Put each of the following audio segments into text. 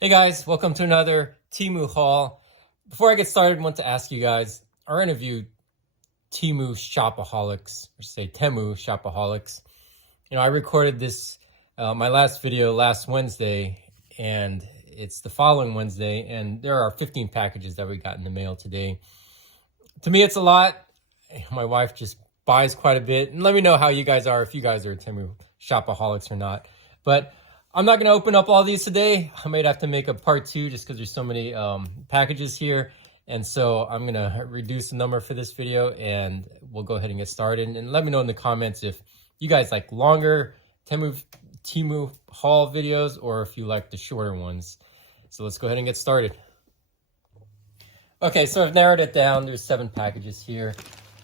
Hey guys, welcome to another Temu haul. Before I get started, I want to ask you guys, are any of you Temu shopaholics, or say Temu shopaholics? I recorded this, my last video last Wednesday, and it's the following Wednesday, and there are 15 packages that we got in the mail today. To me, it's a lot. My wife just buys quite a bit, and let me know how you guys are, if you guys are Temu shopaholics or not. But I'm not going to open up all these today. I might have to make a part 2 just because there's so many packages here. And so I'm going to reduce the number for this video and we'll go ahead and get started. And let me know in the comments if you guys like longer Temu haul videos or if you like the shorter ones. So let's go ahead and get started. Okay, so I've narrowed it down. There's 7 packages here.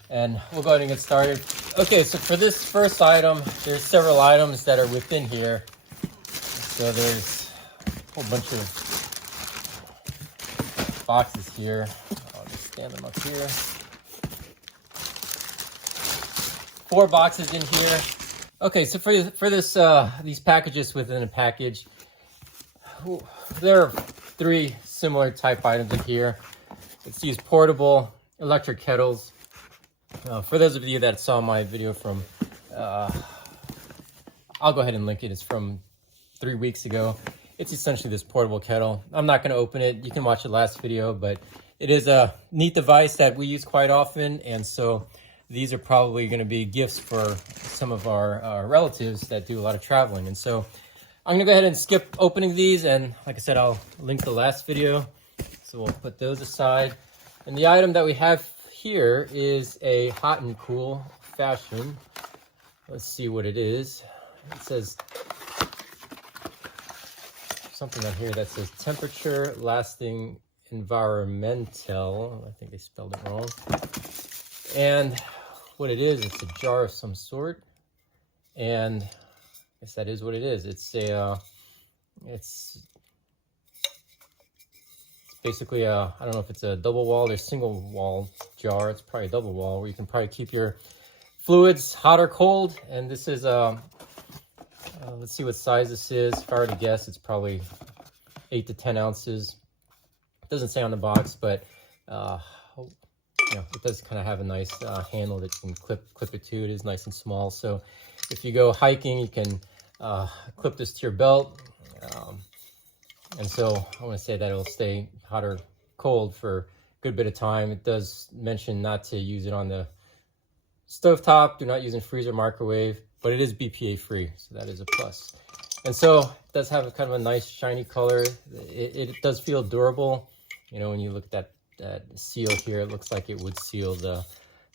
And we'll go ahead and get started. Okay, so for this first item, there's several items that are within here. So there's a whole bunch of boxes here. I'll just stand them up here. 4 boxes in here. Okay, so for this these packages within a package, there are 3 similar type items in here. Let's use portable electric kettles. For those of you that saw my video from, I'll go ahead and link it. It's from 3 weeks ago. It's essentially this portable kettle. I'm not going to open it. You can watch the last video, but it is a neat device that we use quite often. And so these are probably going to be gifts for some of our relatives that do a lot of traveling. And so I'm going to go ahead and skip opening these. And like I said, I'll link the last video. So we'll put those aside. And the item that we have here is a hot and cool fashion. Let's see what it is. It says something on here that says temperature lasting environmental. I think they spelled it wrong. And what it is, it's a jar of some sort. And I guess that is what it is. It's basically I don't know if it's a double walled or single walled jar. It's probably a double wall where you can probably keep your fluids hot or cold. And this is let's see what size this is. If I were to guess, it's probably 8 to 10 ounces. It doesn't say on the box, but it does kind of have a nice handle that you can clip it to. It is nice and small. So if you go hiking, you can clip this to your belt. And so I want to say that it'll stay hot or cold for a good bit of time. It does mention not to use it on the stovetop. Do not use in freezer, microwave. But it is BPA free, so that is a plus. And so it does have a kind of a nice shiny color. It does feel durable. When you look at that seal here, it looks like it would seal the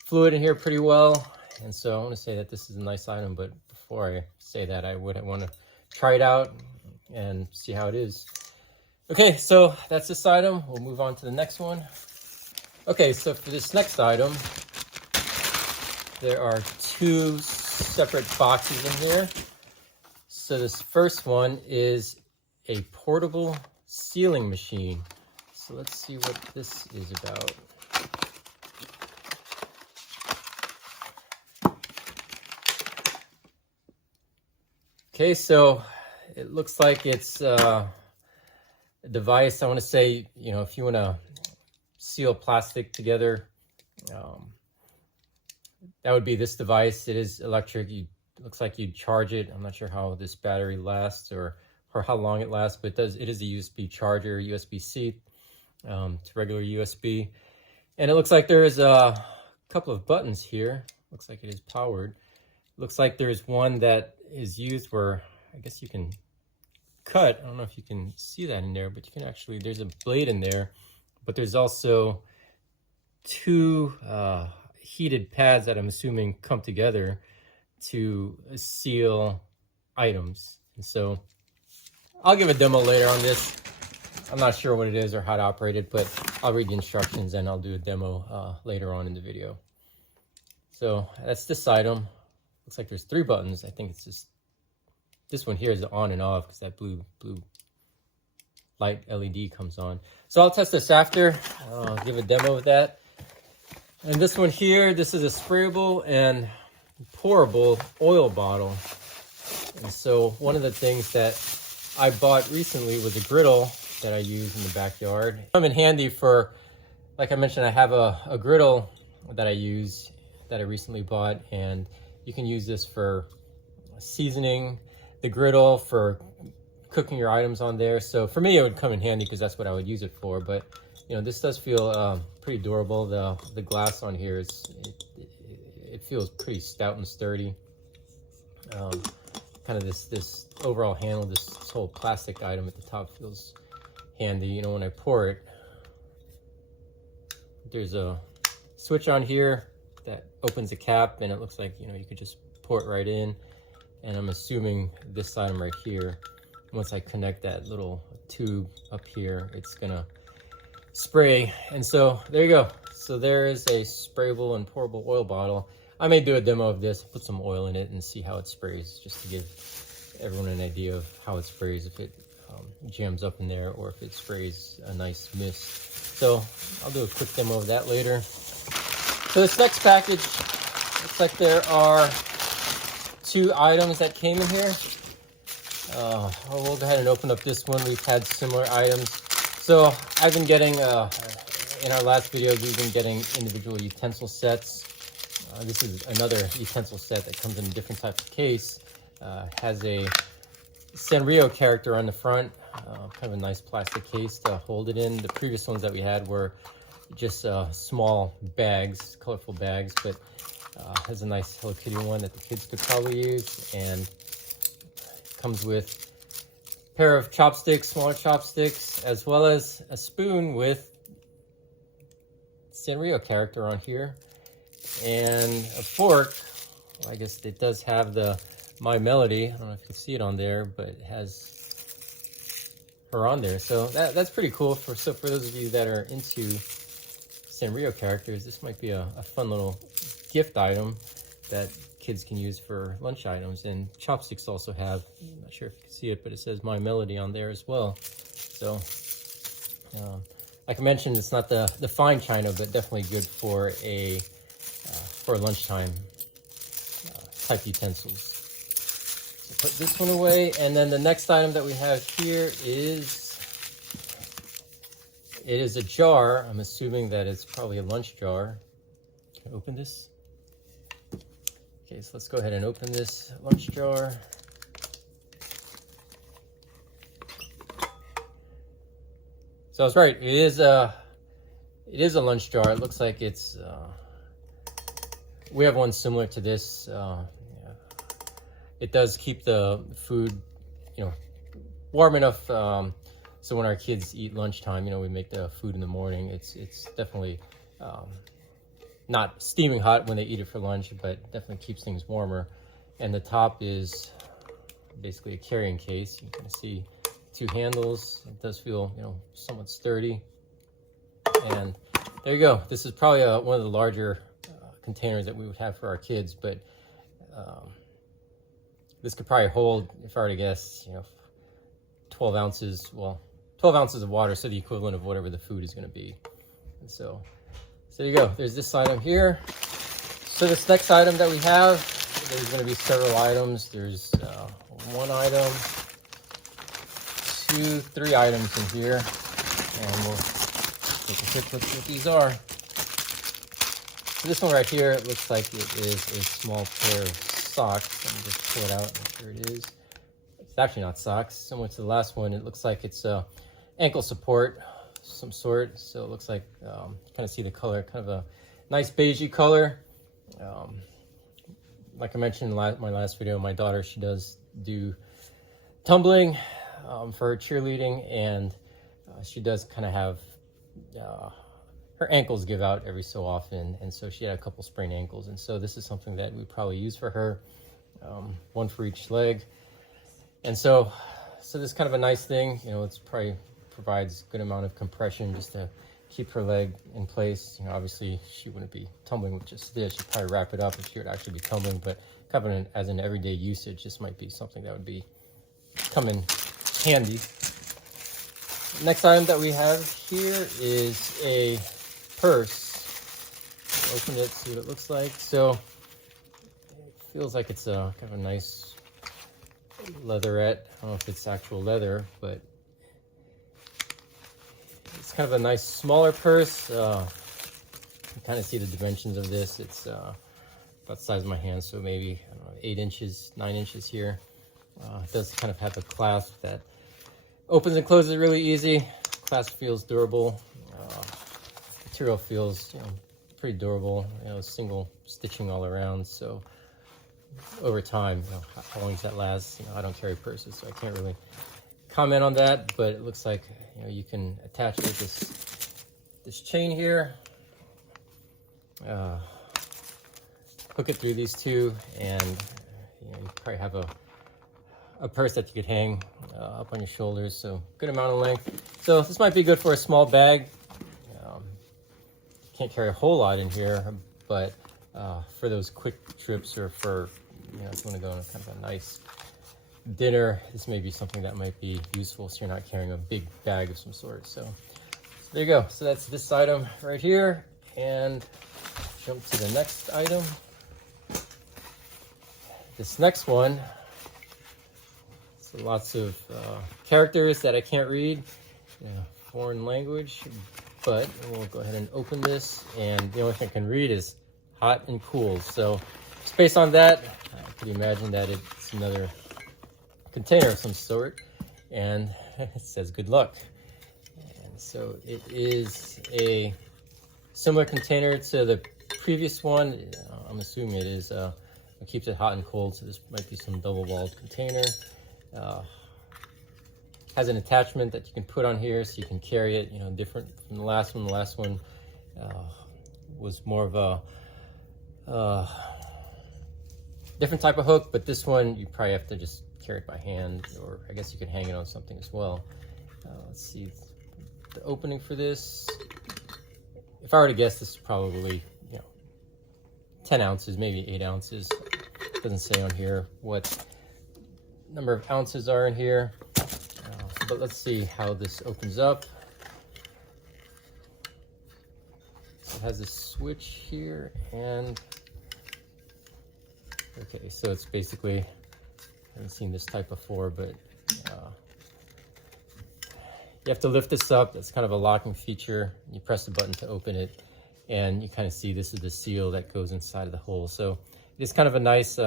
fluid in here pretty well. And so I want to say that this is a nice item, but before I say that, I would want to try it out and see how it is. Okay, so that's this item. We'll move on to the next one. Okay, so for this next item, there are 2 separate boxes in here. So this first one is a portable sealing machine. So let's see what this is about. Okay, so it looks like it's a device. I want to say, if you want to seal plastic together, that would be this device. It is electric. It looks like you'd charge it. I'm not sure how this battery lasts or how long it lasts, but it is a USB charger, USB-C to regular USB. And it looks like there is a couple of buttons here. Looks like it is powered. Looks like there's one that is used where I guess you can cut. I don't know if you can see that in there, but you can actually, there's a blade in there, but there's also 2 heated pads that I'm assuming come together to seal items. And so I'll give a demo later on this. I'm not sure what it is or how to operate it, but I'll read the instructions and I'll do a demo later on in the video. So that's this item. Looks like there's 3 buttons. I think it's just this one here is the on and off because that blue light LED comes on. So I'll test this after. I'll give a demo of that. And this one here, this is a sprayable and pourable oil bottle. And so one of the things that I bought recently was a griddle that I use in the backyard. Come in handy for, like I mentioned, I have a griddle that I use that I recently bought, and you can use this for seasoning the griddle, for cooking your items on there. So for me, it would come in handy because that's what I would use it for. But you know, this does feel pretty durable. The glass on here is it feels pretty stout and sturdy. Kind of this overall handle, this whole plastic item at the top feels handy. You know, when I pour it, there's a switch on here that opens the cap, and it looks like, you know, you could just pour it right in. And I'm assuming this item right here, once I connect that little tube up here, it's gonna spray. And so there you go. So there is a sprayable and pourable oil bottle. I may do a demo of this, put some oil in it and see how it sprays, just to give everyone an idea of how it sprays, if it jams up in there or if it sprays a nice mist. So I'll do a quick demo of that later. So this next package, looks like there are 2 items that came in here. We'll go ahead and open up this one. We've had similar items. So I've been getting, in our last video, we've been getting individual utensil sets. This is another utensil set that comes in a different type of case. Has a Sanrio character on the front, kind of a nice plastic case to hold it in. The previous ones that we had were just small bags, colorful bags, but has a nice Hello Kitty one that the kids could probably use, and comes with a pair of chopsticks, smaller chopsticks, as well as a spoon with Sanrio character on here, and a fork. Well, I guess it does have the My Melody. I don't know if you can see it on there, but it has her on there. So that's pretty cool. For those of you that are into Sanrio characters, this might be a fun little gift item that kids can use for lunch items. And chopsticks also have, I'm not sure if you can see it, but it says My Melody on there as well. So like I mentioned, it's not the fine china, but definitely good for a lunchtime type utensils. So put this one away, and then the next item that we have here is, it is a jar. I'm assuming that it's probably a lunch jar. Can I open this? Okay, so let's go ahead and open this lunch jar. So I was right, it is a lunch jar. It looks like it's, we have one similar to this. It does keep the food, you know, warm enough, so when our kids eat lunchtime, you know, we make the food in the morning. It's definitely not steaming hot when they eat it for lunch, but definitely keeps things warmer. And the top is basically a carrying case. You can see 2 handles. It does feel, you know, somewhat sturdy. And there you go. This is probably one of the larger containers that we would have for our kids, but this could probably hold, if I were to guess, you know, 12 ounces, well, 12 ounces of water, so the equivalent of whatever the food is going to be. And so there you go. There's this item here. So this next item that we have, there's going to be several items. There's 1 item, 2, 3 items in here, and we'll take a quick look at what these are. So this one right here, it looks like it is a small pair of socks. Let me just pull it out. Make sure it is. It's actually not socks. Similar to the last one, it looks like it's ankle support of some sort. So it looks like, kind of see the color, kind of a nice beigey color. Like I mentioned in my last video, my daughter, she does do tumbling for her cheerleading, and she does kind of have her ankles give out every so often, and so she had a couple sprained ankles, and so this is something that we probably use for her, 1 for each leg. And so this is kind of a nice thing, you know. It's probably provides good amount of compression just to keep her leg in place. You know, obviously she wouldn't be tumbling with just this. She'd probably wrap it up if she would actually be tumbling, but kind of as an everyday usage, this might be something that would be come in handy. Next item that we have here is a purse. Open it, see what it looks like. So it feels like it's a kind of a nice leatherette. I don't know if it's actual leather, but kind of a nice smaller purse. You kind of see the dimensions of this. It's about the size of my hand, so maybe, I don't know, 8 inches, 9 inches here. It does kind of have a clasp that opens and closes really easy. Clasp feels durable. Material feels, pretty durable. Single stitching all around. So over time, how long does that last? I don't carry purses, so I can't really comment on that. But it looks like you can attach it with this chain here. Hook it through these two, and you probably have a purse that you could hang up on your shoulders. So good amount of length. So this might be good for a small bag. Can't carry a whole lot in here, but for those quick trips, or for if you want to go on a kind of a nice dinner, this may be something that might be useful, so you're not carrying a big bag of some sort. So there you go. So that's this item right here, and jump to the next item. This next one, so lots of characters that I can't read, foreign language, but we'll go ahead and open this, and the only thing I can read is hot and cool. So just based on that, I could imagine that it's another container of some sort, and it says good luck. And so it is a similar container to the previous one. I'm assuming it is. It keeps it hot and cold, so this might be some double-walled container. Has an attachment that you can put on here, so you can carry it, different from the last one. The last one was more of a different type of hook, but this one you probably have to just carry it by hand, or I guess you could hang it on something as well. Let's see the opening for this. If I were to guess, this is probably 10 ounces, maybe 8 ounces. It doesn't say on here what number of ounces are in here. But let's see how this opens up. It has a switch here, and okay, so it's basically, I haven't seen this type before, but you have to lift this up. That's kind of a locking feature. You press the button to open it, and you kind of see this is the seal that goes inside of the hole. So it's kind of a nice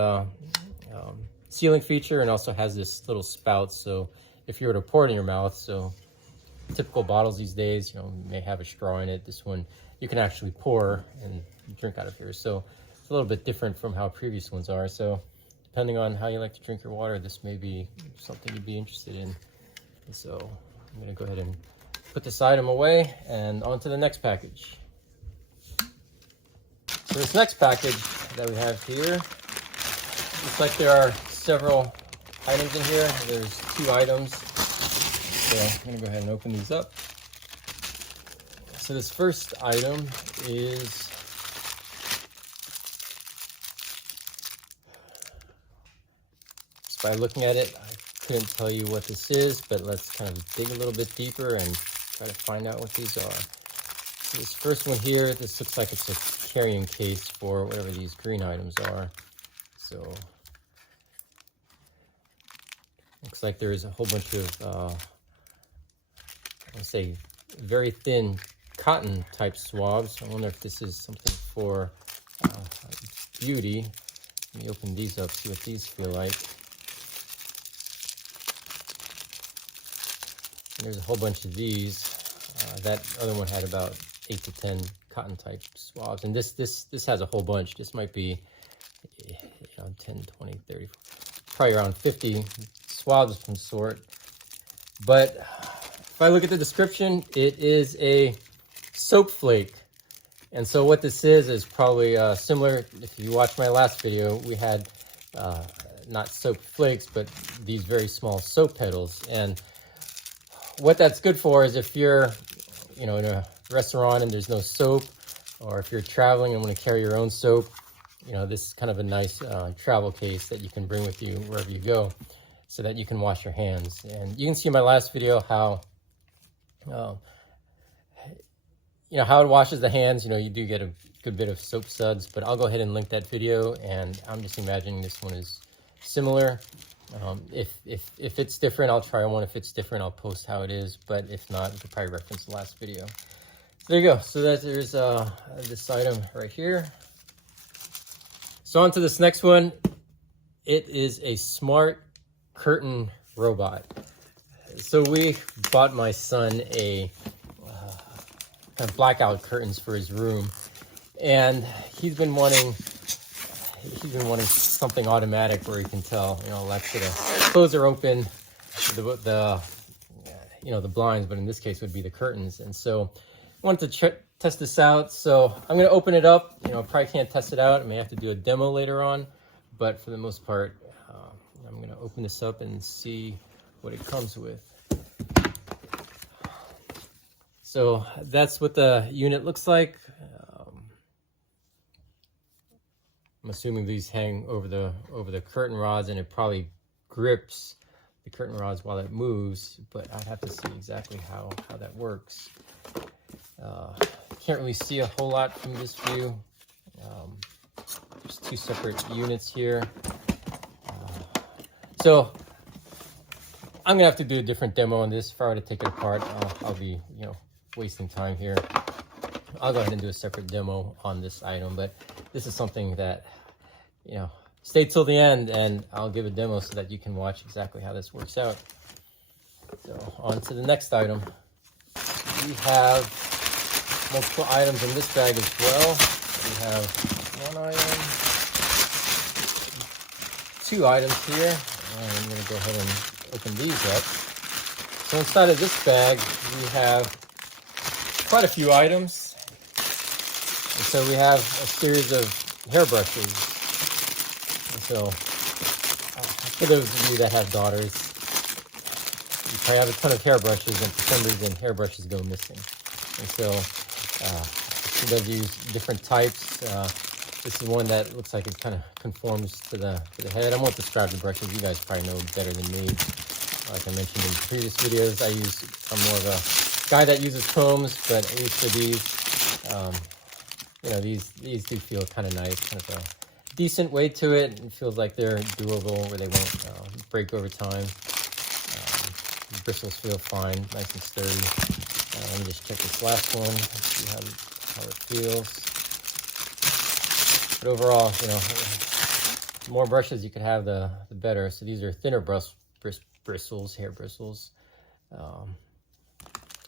sealing feature, and also has this little spout. So if you were to pour it in your mouth, so typical bottles these days, may have a straw in it. This one you can actually pour and drink out of here. So it's a little bit different from how previous ones are. So depending on how you like to drink your water, this may be something you'd be interested in. And so I'm gonna go ahead and put this item away, and on to the next package. So this next package that we have here, looks like there are several items in here. There's 2 items. So I'm gonna go ahead and open these up. So this first item is just by looking at it, I couldn't tell you what this is, but let's kind of dig a little bit deeper and try to find out what these are. So this first one here, this looks like it's a carrying case for whatever these green items are. So looks like there is a whole bunch of, let's say, very thin cotton type swabs. I wonder if this is something for beauty. Let me open these up, see what these feel like. And there's a whole bunch of these. That other one had about 8 to 10 cotton type swabs, and this has a whole bunch. This might be 10, 20, 30, probably around 50 swabs of some sort. But if I look at the description, it is a soap flake. And so what this is probably similar. If you watched my last video, we had not soap flakes, but these very small soap petals. And what that's good for is if you're in a restaurant and there's no soap, or if you're traveling and want to carry your own soap, this is kind of a nice travel case that you can bring with you wherever you go, so that you can wash your hands. And you can see in my last video how how it washes the hands. You do get a good bit of soap suds, but I'll go ahead and link that video, and I'm just imagining this one is similar. If it's different, I'll try one. If it's different, I'll post how it is. But if not, you can probably reference the last video. So there you go. So there's this item right here. So on to this next one. It is a smart curtain robot. So we bought my son a kind of blackout curtains for his room, and he's been wanting something automatic where he can tell, Alexa to close or open the blinds, but in this case would be the curtains. And so I wanted to test this out. So I'm going to open it up. Probably can't test it out. I may have to do a demo later on, but for the most part, I'm going to open this up and see what it comes with. So that's what the unit looks like. I'm assuming these hang over the curtain rods, and it probably grips the curtain rods while it moves, but I'd have to see exactly how that works. Can't really see a whole lot from this view. There's two separate units here. So I'm gonna have to do a different demo on this. If I were to take it apart, I'll be wasting time here. I'll go ahead and do a separate demo on this item, but this is something that, stay till the end and I'll give a demo so that you can watch exactly how this works out. So on to the next item. We have multiple items in this bag as well. We have one item, two items here. And I'm going to go ahead and open these up. So inside of this bag, we have quite a few items. And so we have a series of hairbrushes. And so for those of you that have daughters, you probably have a ton of hairbrushes, and for some reason hairbrushes go missing. And so she does use different types. This is one that looks like it kind of conforms to the head. I won't describe the brushes. You guys probably know better than me. Like I mentioned in previous videos, I'm more of a guy that uses combs, but at least for these, these do feel kind of nice, kind of a decent weight to it. It feels like they're durable, where they won't break over time. Bristles feel fine, nice and sturdy. Let me just check this last one, see how it feels. But overall, the more brushes you could have, the better. So these are thinner bristles, hair bristles.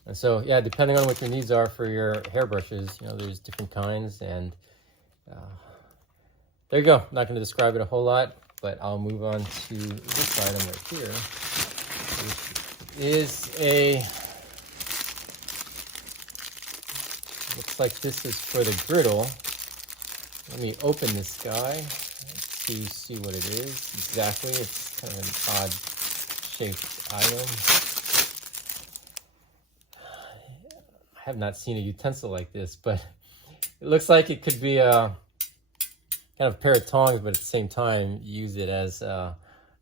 And so, yeah, depending on what your needs are for your hairbrushes, there's different kinds. And there you go. I'm not going to describe it a whole lot, but I'll move on to this item right here, which is looks like this is for the griddle. Let me open this guy. Let's see what it is exactly. It's kind of an odd shaped item. I have not seen a utensil like this, but it looks like it could be a kind of pair of tongs, but at the same time use it as a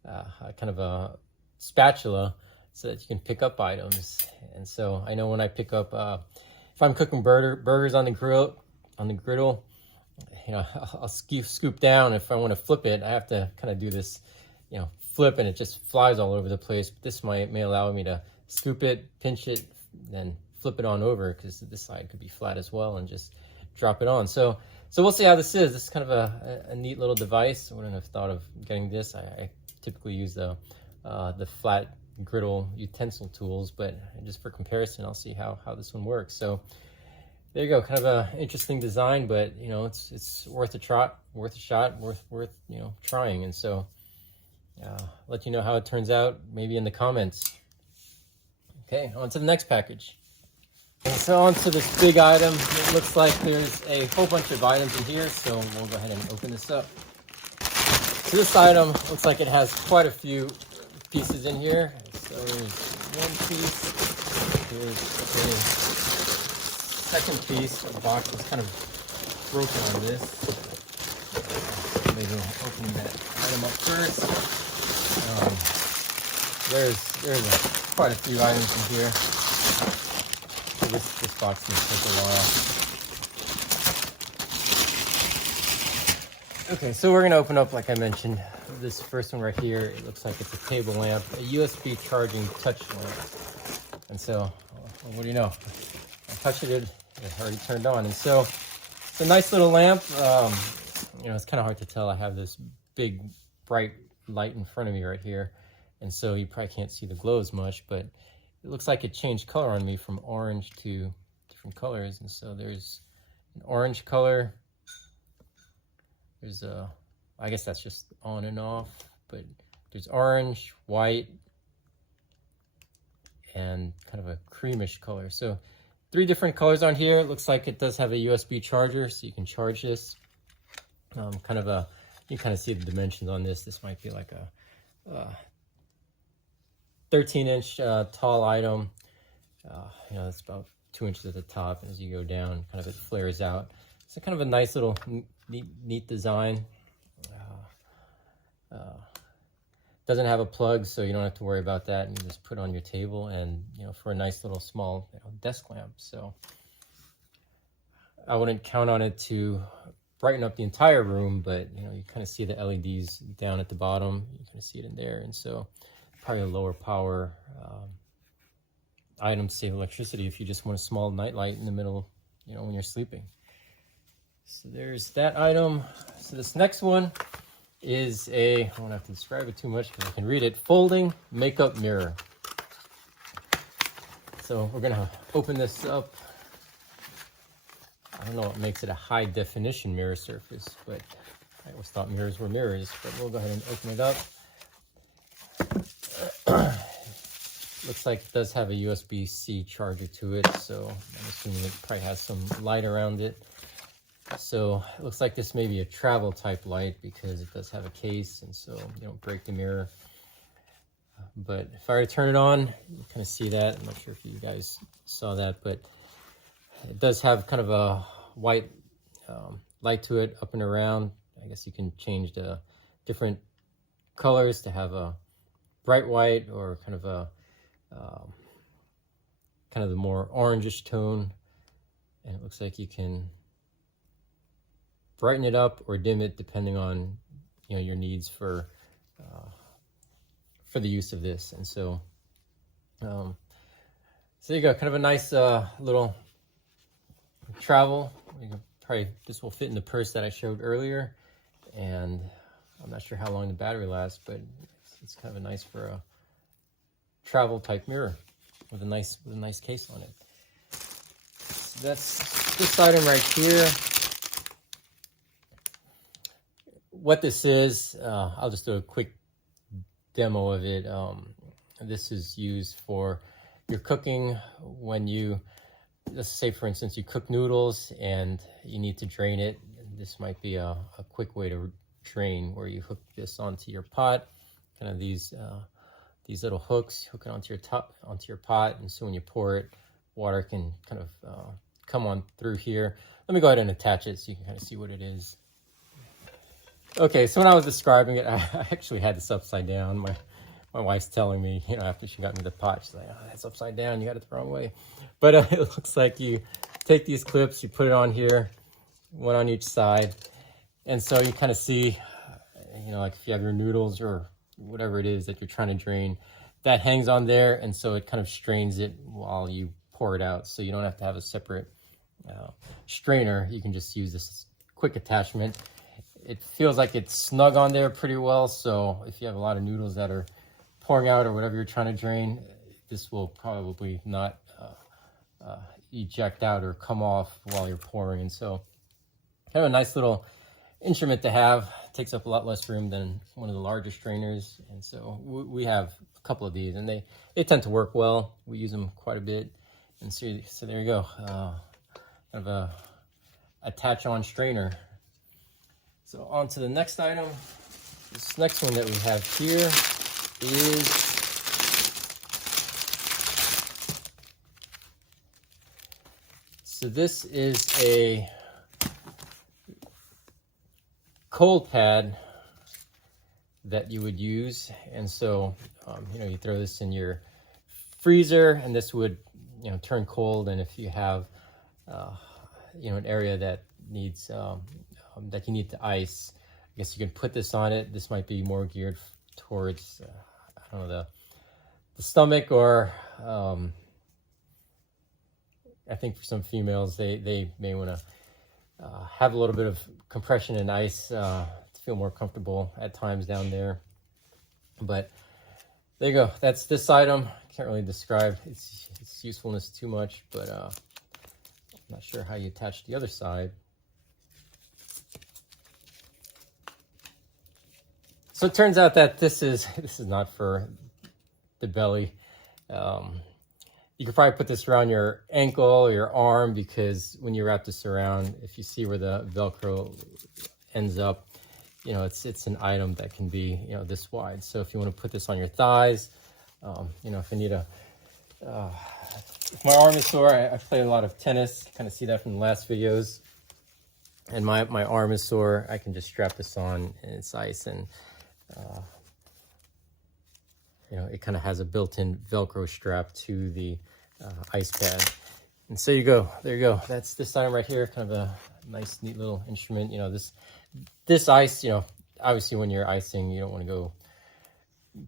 kind of a spatula so that you can pick up items. And so I know when I pick up, if I'm cooking burgers on the griddle, I'll scoop down. If I want to flip it, I have to kind of do this, flip, and it just flies all over the place. But this may allow me to scoop it, pinch it, then flip it on over, because this side could be flat as well, and just drop it on. So we'll see how this is. This is kind of a neat little device. I wouldn't have thought of getting this. I typically use the flat griddle utensil tools, but just for comparison, I'll see how this one works. So there you go, kind of a interesting design, but it's worth a shot, worth trying. And so let you know how it turns out, maybe in the comments. Okay, on to the next package. And so on to this big item. It looks like there's a whole bunch of items in here, so we'll go ahead and open this up. So this item looks like it has quite a few pieces in here. So there's one piece, here's a second piece. The box is kind of broken on this. Maybe we'll open that item up first. There's quite a few items in here. This box may take a while. Okay, so we're gonna open up, like I mentioned, this first one right here, it looks like it's a table lamp, a USB charging touch lamp. And so, what do you know? I touched it, it already turned on. And so, it's a nice little lamp. You know, it's kind of hard to tell. I have this big, bright light in front of me right here. And so, you probably can't see the glow as much, but it looks like it changed color on me from orange to different colors. And so, there's an orange color. There's a, I guess that's just on and off, but there's orange, white, and kind of a creamish color. So 3 different colors on here. It looks like it does have a USB charger, so you can charge this. Kind of a, you kind of see the dimensions on this. This might be like a 13-inch tall item. You know, it's about 2 inches at the top. As you go down, kind of it flares out. It's kind of a nice little neat design. Doesn't have a plug, so you don't have to worry about that. And you just put it on your table, and you know, for a nice little small desk lamp. So I wouldn't count on it to brighten up the entire room, but you know, you kind of see the LEDs down at the bottom. You kind of see it in there, and so probably a lower power item to save electricity if you just want a small night light in the middle, you know, when you're sleeping. So there's that item. So this next one is a, I won't have to describe it too much because I can read it, folding makeup mirror. So we're gonna open this up. I don't know what makes it a high definition mirror surface, but I always thought mirrors were mirrors, but we'll go ahead and open it up. Looks like it does have a USB-C charger to it, so I'm assuming it probably has some light around it. So it looks like this may be a travel type light because it does have a case, and so you don't break the mirror. But if I were to turn it on, you kind of see that. I'm not sure if you guys saw that, but it does have kind of a white light to it up and around. I guess you can change the different colors to have a bright white or kind of a kind of the more orangish tone. And it looks like you can brighten it up or dim it depending on, you know, your needs for the use of this. And so so there you go, kind of a nice little travel. You can probably, this will fit in the purse that I showed earlier, and I'm not sure how long the battery lasts, but it's kind of a nice for a travel type mirror with a nice case on it. So that's this item right here. What this is, I'll just do a quick demo of it. This is used for your cooking when you, let's say for instance, you cook noodles and you need to drain it. This might be a quick way to drain, where you hook this onto your pot, kind of these little hooks, hook it onto your pot, and so when you pour it, water can kind of come on through here. Let me go ahead and attach it so you can kind of see what it is. Okay, so when I was describing it, I actually had this upside down. My wife's telling me, you know, after she got me the pot, she's like, "Oh, that's upside down. You got it the wrong way." But it looks like you take these clips, you put it on here, one on each side, and so you kind of see, you know, like if you have your noodles or whatever it is that you're trying to drain, that hangs on there, and so it kind of strains it while you pour it out. So you don't have to have a separate strainer. You can just use this quick attachment. It feels like it's snug on there pretty well, so if you have a lot of noodles that are pouring out or whatever you're trying to drain, this will probably not eject out or come off while you're pouring. And so kind of a nice little instrument to have. It takes up a lot less room than one of the larger strainers, and so we have a couple of these, and they tend to work well. We use them quite a bit, and so there you go, kind of a attach-on strainer. So on to the next item. This next one that we have here is this is a cold pad that you would use, and so you know, you throw this in your freezer, and this would, you know, turn cold. And if you have you know, an area that needs that you need to ice, guess you can put this on it. This might be more geared towards, I don't know, the stomach, or I think for some females, they may want to have a little bit of compression and ice to feel more comfortable at times down there. But there you go. That's this item. Can't really describe its usefulness too much, but I'm not sure how you attach the other side. So it turns out that this is not for the belly. You could probably put this around your ankle or your arm, because when you wrap this around, if you see where the Velcro ends up, you know, it's an item that can be, you know, this wide. So if you want to put this on your thighs, you know, if I need if my arm is sore, I play a lot of tennis, kind of see that from the last videos, and my arm is sore, I can just strap this on and it's ice, and you know, it kind of has a built-in Velcro strap to the ice pad. And so you go, there you go. That's this item right here, kind of a nice, neat little instrument. You know, this ice, you know, obviously when you're icing, you don't want to go,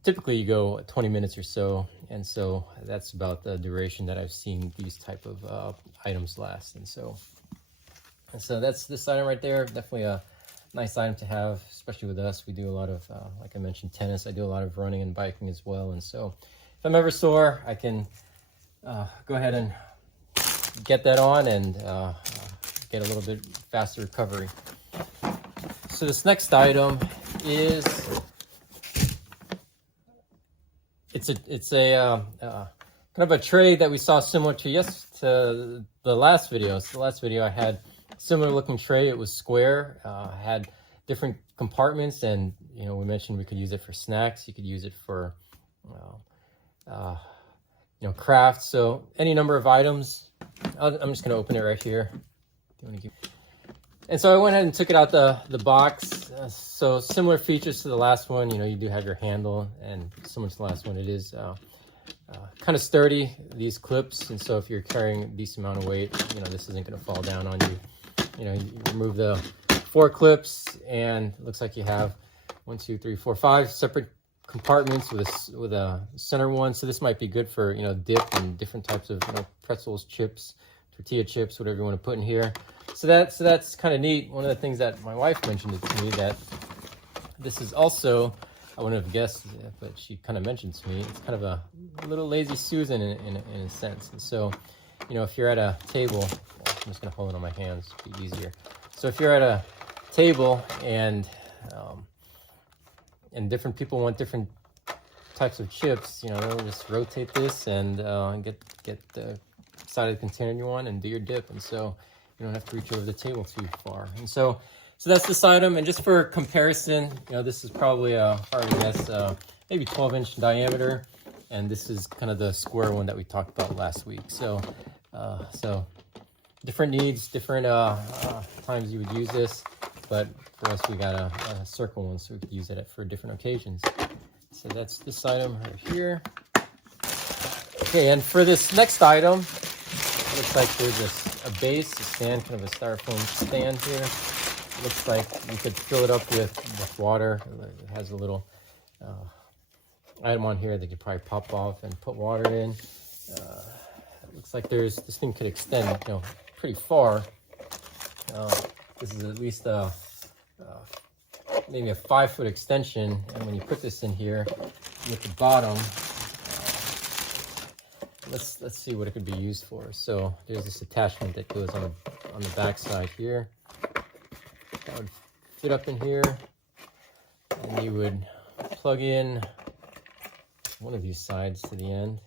typically you go 20 minutes or so. And so that's about the duration that I've seen these type of items last. And so that's this item right there. Definitely a nice item to have, especially with us. We do a lot of, like I mentioned, tennis. I do a lot of running and biking as well. And so if I'm ever sore, I can go ahead and get that on and get a little bit faster recovery. So this next item is, it's a kind of a tray that we saw similar to the last video. So the last video I had similar looking tray. It was square, had different compartments, and you know, we mentioned we could use it for snacks. You could use it for you know, crafts. So any number of items. I'm just going to open it right here. And so I went ahead and took it out the box. So similar features to the last one. You know, you do have your handle, and similar to the last one, it is kind of sturdy, these clips. And so if you're carrying a decent amount of weight, you know, this isn't going to fall down on you. You know, you remove the 4 clips, and it looks like you have 1, 2, 3, 4, 5 separate compartments with a center one. So this might be good for, you know, dip and different types of, you know, pretzels, chips, tortilla chips, whatever you want to put in here. So that's kind of neat. One of the things that my wife mentioned it to me, that this is also, I wouldn't have guessed, but she kind of mentioned to me, it's kind of a little lazy Susan in a sense. And so, you know, if you're at a table, well, I'm just gonna hold it on my hands, it'll be easier. So if you're at a table and different people want different types of chips, you know, they'll just rotate this and get the side of the container you want and do your dip. And so you don't have to reach over the table too far. And so that's this item. And just for comparison, you know, this is probably a hard to guess, maybe 12-inch diameter, and this is kind of the square one that we talked about last week. So different needs, different times you would use this, but for us we got a circle one, so we could use it for different occasions. So that's this item right here. Okay, and for this next item, it looks like there's a base, a stand, kind of a styrofoam stand here. It looks like you could fill it up with water. It has a little item on here that you probably pop off and put water in. It looks like this thing could extend, you know, pretty far. This is at least maybe a 5-foot extension, and when you put this in here with the bottom, let's see what it could be used for. So there's this attachment that goes on the back side here. That would fit up in here, and you would plug in one of these sides to the end.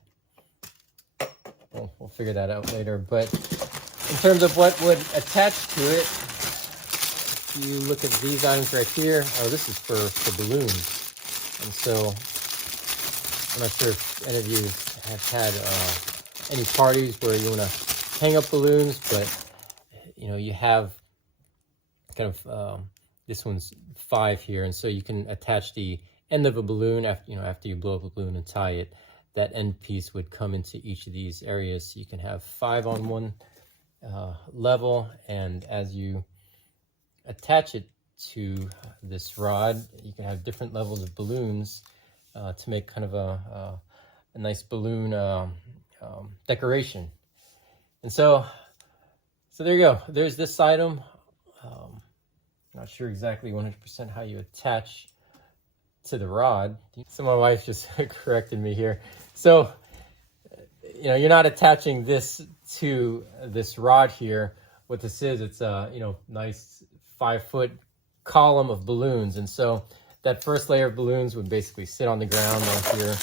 We'll figure that out later. But in terms of what would attach to it, if you look at these items right here, oh, this is for balloons. And so I'm not sure if any of you have had any parties where you want to hang up balloons, but you know, you have kind of this one's 5 here, and so you can attach the end of a balloon after you blow up a balloon and tie it. That end piece would come into each of these areas, so you can have 5 on one level, and as you attach it to this rod. You can have different levels of balloons to make kind of a nice balloon decoration. And so there you go. There's this item. Not sure exactly 100% how you attach to the rod. So my wife just corrected me here. So, you know, you're not attaching this to this rod here. What this is, it's a, you know, nice 5-foot column of balloons. And so that first layer of balloons would basically sit on the ground right here.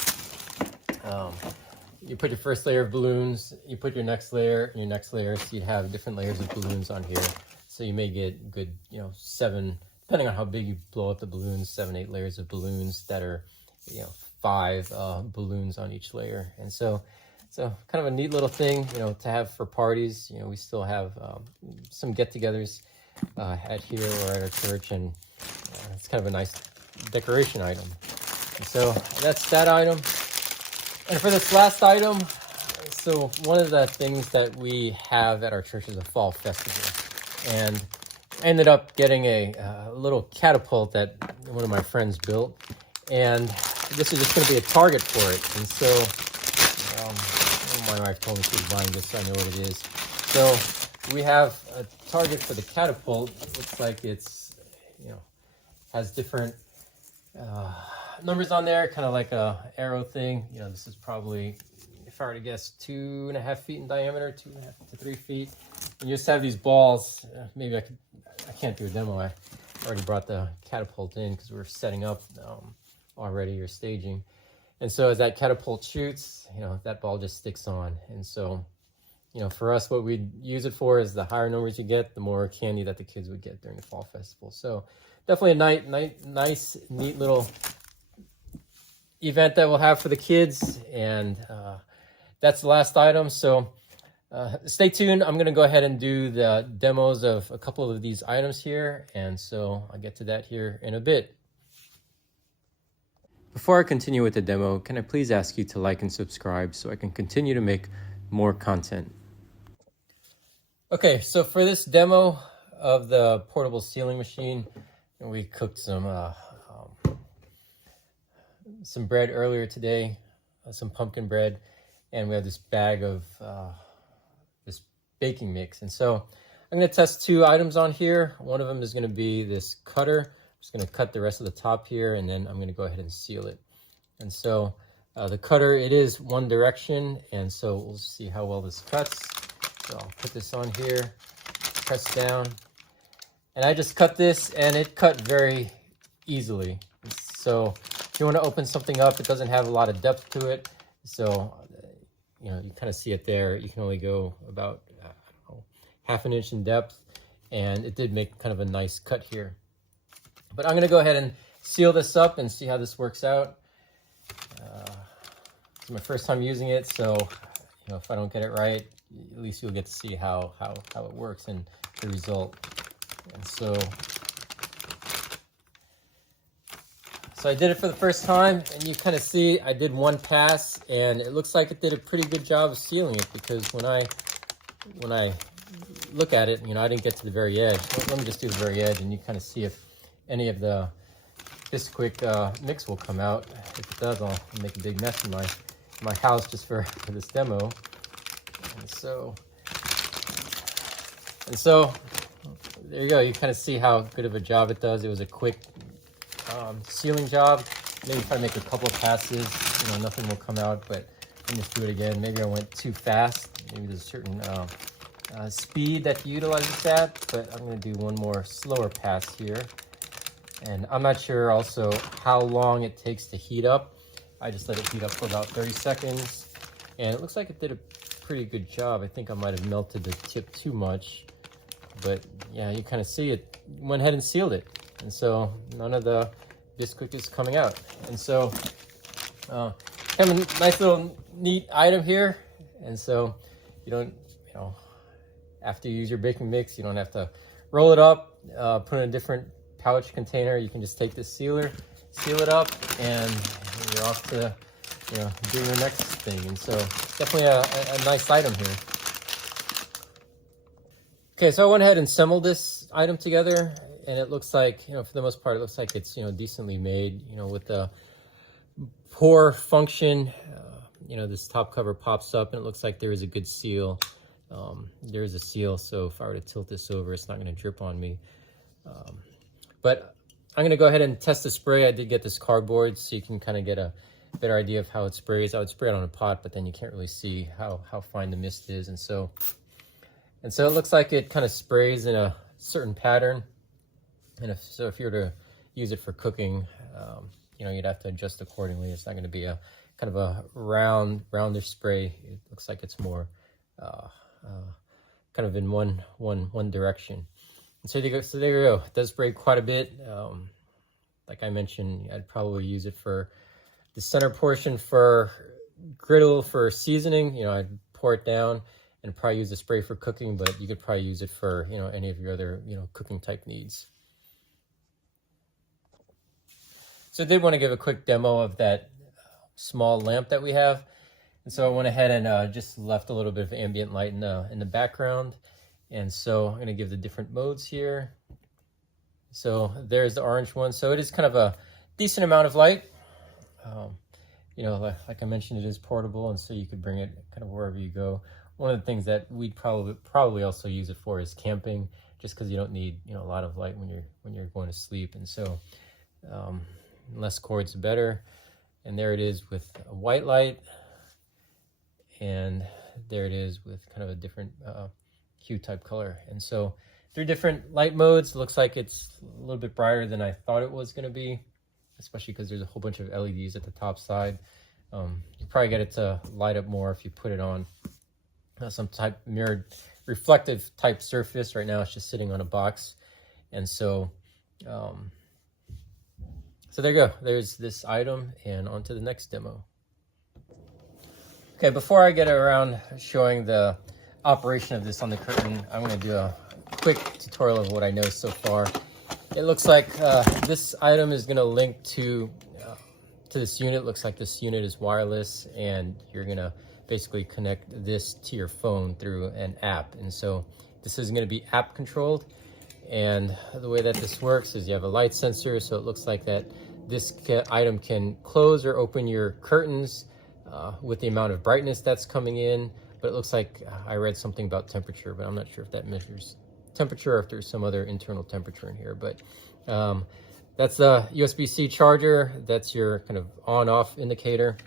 You put your first layer of balloons, you put your next layer, so you'd have different layers of balloons on here. So you may get good, you know, 7, depending on how big you blow up the balloons, 7, 8 layers of balloons that are, you know, 5 balloons on each layer. And so kind of a neat little thing, you know, to have for parties. You know, we still have some get-togethers at here or at our church, and it's kind of a nice decoration item. And so that's that item. And for this last item, so one of the things that we have at our church is a fall festival. And I ended up getting a little catapult that one of my friends built. And this is just going to be a target for it. And so my wife told me she was buying this, so I know what it is. So we have a target for the catapult. It looks like it's, you know, has different numbers on there, kind of like a arrow thing. You know, this is probably, if I were to guess, 2.5 feet in diameter, 2.5 to 3 feet. And you just have these balls. Maybe I can't do a demo. I already brought the catapult in because we're setting up already, or staging. And so as that catapult shoots, you know, that ball just sticks on. And so, you know, for us, what we'd use it for is the higher numbers you get, the more candy that the kids would get during the fall festival. So definitely a nice, neat little event that we'll have for the kids. And that's the last item. So stay tuned. I'm going to go ahead and do the demos of a couple of these items here. And so I'll get to that here in a bit. Before I continue with the demo, can I please ask you to like and subscribe so I can continue to make more content? Okay, so for this demo of the portable sealing machine, we cooked some bread earlier today, some pumpkin bread, and we have this bag of this baking mix. And so I'm going to test 2 items on here. One of them is going to be this cutter. I'm just going to cut the rest of the top here, and then I'm going to go ahead and seal it. And so the cutter, it is one direction, and so we'll see how well this cuts. So I'll put this on here, press down, and I just cut this, and it cut very easily. So if you want to open something up, it doesn't have a lot of depth to it. So, you know, you kind of see it there. You can only go about, I don't know, 1/2 inch in depth, and it did make kind of a nice cut here. But I'm going to go ahead and seal this up and see how this works out. It's my first time using it, so, you know, if I don't get it right, at least you'll get to see how it works and the result. And so I did it for the first time, and you kind of see I did one pass, and it looks like it did a pretty good job of sealing it, because when I look at it, you know, I didn't get to the very edge. Let me just do the very edge, and you kind of see if any of the Bisquick mix will come out. If it does, I'll make a big mess in my house just for this demo. And so there you go. You kind of see how good of a job it does. It was a quick sealing job. Maybe if I make a couple of passes, you know, nothing will come out, but let me just do it again. Maybe I went too fast. Maybe there's a certain speed that you utilize this at, but I'm going to do one more slower pass here. And I'm not sure also how long it takes to heat up. I just let it heat up for about 30 seconds. And it looks like it did a pretty good job. I think I might have melted the tip too much. But yeah, you kind of see it went ahead and sealed it. And so none of the Bisquick is coming out. And so kind of a nice little neat item here. And so you don't, you know, after you use your baking mix, you don't have to roll it up, put it in a different pouch container. You can just take this sealer, seal it up, and you're off to, you know, do your next thing. And so definitely a nice item here. Okay, so I went ahead and assembled this item together. and it looks like, you know, for the most part, it looks like it's, you know, decently made, you know, with the pour function. You know, this top cover pops up and it looks like there is a good seal. There is a seal, so if I were to tilt this over, it's not going to drip on me. But I'm going to go ahead and test the spray. I did get this cardboard so you can kind of get a better idea of how it sprays. I would spray it on a pot, but then you can't really see how fine the mist is. And so it looks like it kind of sprays in a certain pattern. And if you were to use it for cooking, you know, you'd have to adjust accordingly. It's not going to be a kind of a rounder spray. It looks like it's more kind of in one direction. And so there you go. It does spray quite a bit. Like I mentioned, I'd probably use it for the center portion for griddle for seasoning. You know, I'd pour it down and probably use the spray for cooking, but you could probably use it for, you know, any of your other, you know, cooking type needs. So I did want to give a quick demo of that small lamp that we have. And so I went ahead and just left a little bit of ambient light in the background. And so I'm going to give the different modes here. So there's the orange one. So it is kind of a decent amount of light. You know, like I mentioned, it is portable, and so you could bring it kind of wherever you go. One of the things that we'd probably also use it for is camping, just because you don't need, you know, a lot of light when you're going to sleep. And so less cords the better. And there it is with a white light, and there it is with kind of a different hue type color. And so 3 different light modes. It looks like it's a little bit brighter than I thought it was going to be, especially because there's a whole bunch of LEDs at the top side. You probably get it to light up more if you put it on some type mirrored reflective type surface. Right now it's just sitting on a box. And so so there you go. There's this item, and on to the next demo. Okay, before I get around showing the operation of this on the curtain, I'm going to do a quick tutorial of what I know so far. It looks like this item is going to link to this unit. It looks like this unit is wireless, and you're going to basically connect this to your phone through an app. And so this is going to be app controlled. And the way that this works is you have a light sensor, so it looks like that this item can close or open your curtains with the amount of brightness that's coming in. But it looks like I read something about temperature, but I'm not sure if that measures temperature or if there's some other internal temperature in here. But that's the USB-C charger. That's your kind of on-off indicator.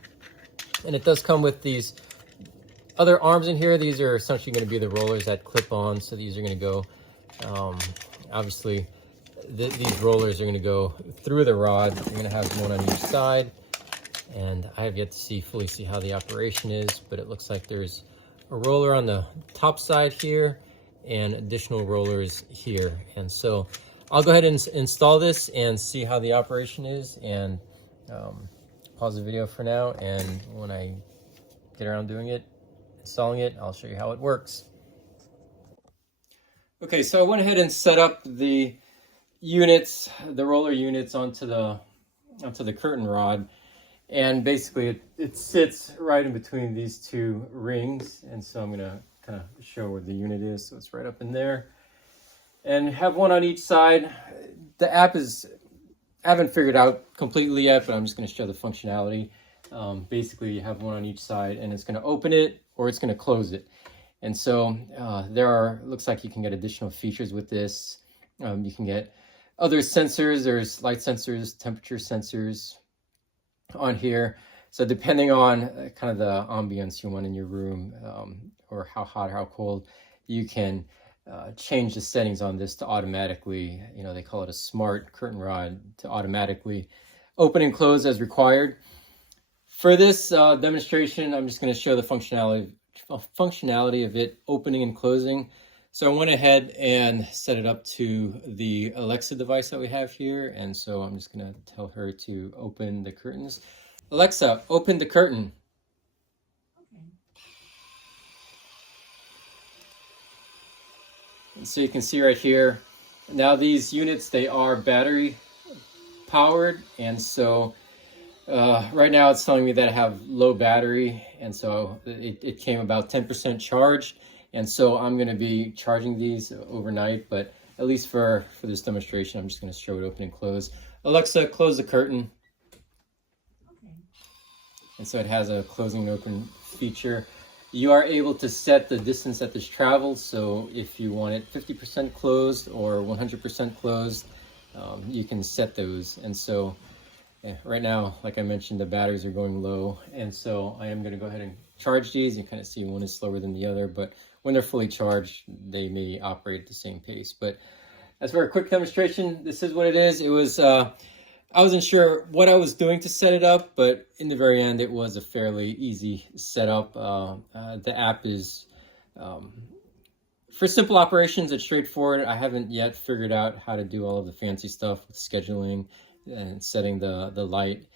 And it does come with these other arms in here. These are essentially going to be the rollers that clip on. So these are going to go, obviously, these rollers are going to go through the rod. You're going to have one on each side. And I have yet to fully see how the operation is, but it looks like there's a roller on the top side here and additional rollers here. And so I'll go ahead and install this and see how the operation is, and pause the video for now. And when I get around doing it, installing it, I'll show you how it works. Okay, so I went ahead and set up the units, the roller units onto the curtain rod. And basically it sits right in between these 2 rings. And so I'm gonna kind of show where the unit is. So it's right up in there. And have one on each side. The app I haven't figured out completely yet, but I'm just gonna show the functionality. Basically you have one on each side, and it's gonna open it or it's gonna close it. And so looks like you can get additional features with this. You can get other sensors. There's light sensors, temperature sensors on here. So depending on kind of the ambience you want in your room, or how hot or how cold, you can change the settings on this to automatically, you know, they call it a smart curtain rod, to automatically open and close as required. For this demonstration, I'm just going to show the functionality of it opening and closing. So I went ahead and set it up to the Alexa device that we have here. And so I'm just going to tell her to open the curtains. Alexa, open the curtain. Okay. And so you can see right here, now these units, they are battery powered. And so right now it's telling me that I have low battery. And so it came about 10% charged. And so I'm going to be charging these overnight, but at least for this demonstration, I'm just going to show it open and close. Alexa, close the curtain. Okay. And so it has a closing and open feature. You are able to set the distance that this travels. So if you want it 50% closed or 100% closed, you can set those. And so right now, like I mentioned, the batteries are going low. And so I am going to go ahead and charge these. You kind of see one is slower than the other, but when they're fully charged, they may operate at the same pace. But as for a quick demonstration, this is what it is. It was, I wasn't sure what I was doing to set it up, but in the very end, it was a fairly easy setup. The app is, for simple operations, it's straightforward. I haven't yet figured out how to do all of the fancy stuff with scheduling and setting the light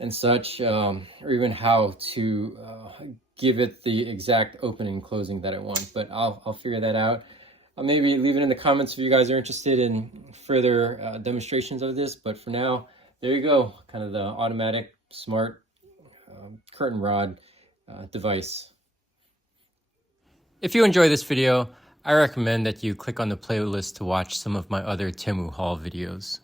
and such, or even how to give it the exact opening and closing that I want. But I'll figure that out. I'll maybe leave it in the comments if you guys are interested in further demonstrations of this. But for now, there you go, kind of the automatic smart curtain rod device. If you enjoy this video, I recommend that you click on the playlist to watch some of my other Temu haul videos.